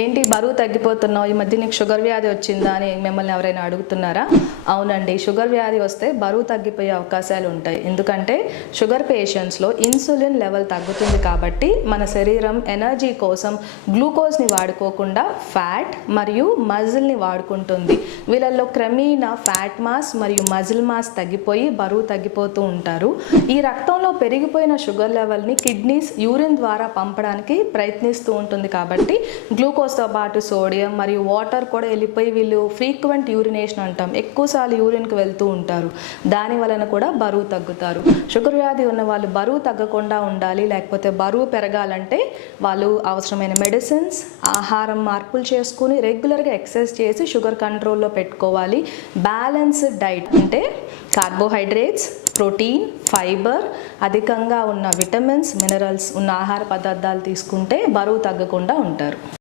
ఏంటి బరువు తగ్గిపోతున్నావు, ఈ మధ్య నీకు షుగర్ వ్యాధి వచ్చిందా అని మిమ్మల్ని ఎవరైనా అడుగుతున్నారా? అవునండి, షుగర్ వ్యాధి వస్తే బరువు తగ్గిపోయే అవకాశాలు ఉంటాయి. ఎందుకంటే షుగర్ పేషెంట్స్లో ఇన్సులిన్ లెవెల్ తగ్గుతుంది కాబట్టి మన శరీరం ఎనర్జీ కోసం గ్లూకోజ్ని వాడుకోకుండా ఫ్యాట్ మరియు మజిల్ని వాడుకుంటుంది. వీళ్ళల్లో క్రమేణా ఫ్యాట్ మాస్ మరియు మజిల్ మాస్ తగ్గిపోయి బరువు తగ్గిపోతూ ఉంటారు. ఈ రక్తంలో పెరిగిపోయిన షుగర్ లెవెల్ని కిడ్నీస్ యూరిన్ ద్వారా పంపడానికి ప్రయత్నిస్తూ ఉంటుంది కాబట్టి గ్లూకోజ్తో పాటు సోడియం మరియు వాటర్ కూడా వెళ్ళిపోయి వీళ్ళు ఫ్రీక్వెంట్ యూరినేషన్ అంటాం, ఎక్కువసార్లు యూరిన్కి వెళ్తూ ఉంటారు. దాని వలన కూడా బరువు తగ్గుతారు. షుగర్ వ్యాధి ఉన్న వాళ్ళు బరువు తగ్గకుండా ఉండాలి, లేకపోతే బరువు పెరగాలంటే వాళ్ళు అవసరమైన మెడిసిన్స్, ఆహారం మార్పులు చేసుకుని రెగ్యులర్గా ఎక్సర్సైజ్ చేసి షుగర్ కంట్రోల్లో పెట్టుకోవాలి. బ్యాలెన్స్డ్ డైట్ అంటే కార్బోహైడ్రేట్స్, ప్రోటీన్, ఫైబర్, అధికంగా ఉన్న విటమిన్స్, మినరల్స్ ఉన్న ఆహార పదార్థాలు తీసుకుంటే బరువు తగ్గకుండా ఉంటారు.